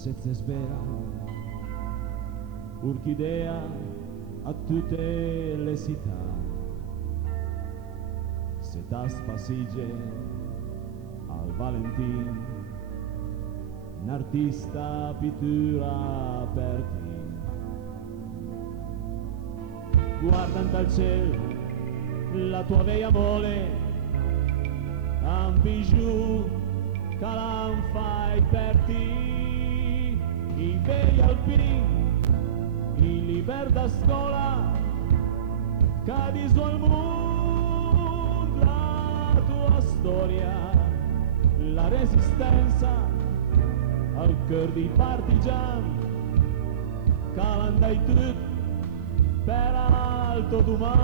se si svera, orchidea a tutte le città, se tas passigge al Valentin, un artista pittura per te. Guardando al cielo la tua veia mole, un bijou che l'an fai per te, i bei alpini, i liber da scuola, che di sul mondo la tua storia, la resistenza al cœur di partigiani, che l'andai tutto per alto domani,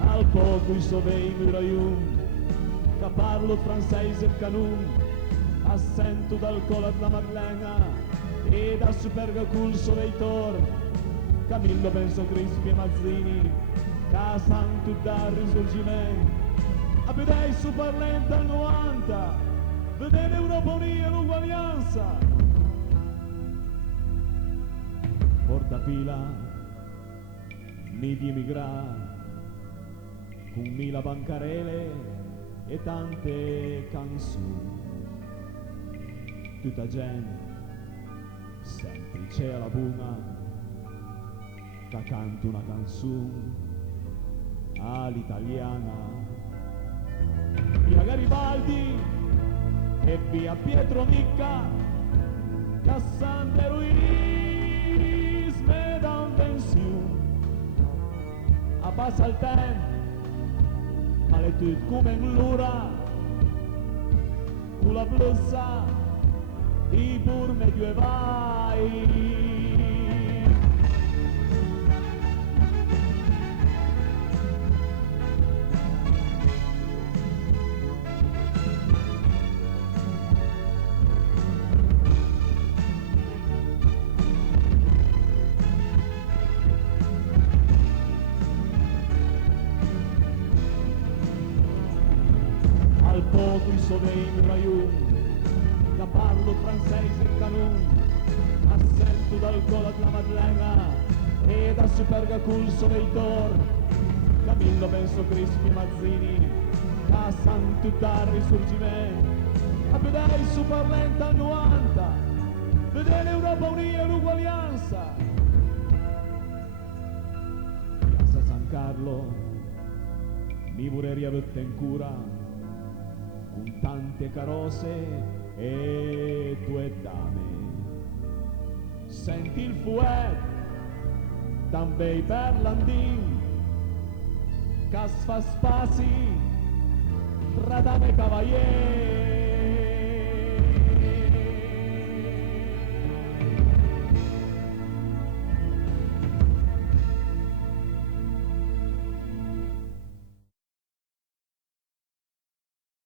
al poco i sovei muraiun, che parlo francese e canun, assento dal colat la Madlena, e da superga cul soveitor, Camillo penso Crispi e Mazzini, che santo dal risorgimento, a vedere su Parlenta al 90, vedere l'Europa Unia e l'uguaglianza. Portapila, midi emigrà, con 1000 bancarelle e tante canzoni. Tutta gente, semplice alla buona, che canta una canzone all'italiana. Via Garibaldi e via Pietro Micca, che Santa Luis me dan pensione. A passa il tempo, ma le tut come in l'ura, con la blusa, i pur medievali. Al poco i sovei muraiun, che parlo francese e canun, assento dal colat la Madlena, e da superga cul soveitor, Camillo penso Crispi e Mazzini, che santo dal risorgimento, a vedere su Parlenta al 90, vedere l'Europa Unia e l'uguaglianza. Piazza San Carlo, mi vorrei avere in cura, con tante carrozze e due dame. Senti il fuet, també per l'andin, che es fa spazi tra dame cavalier.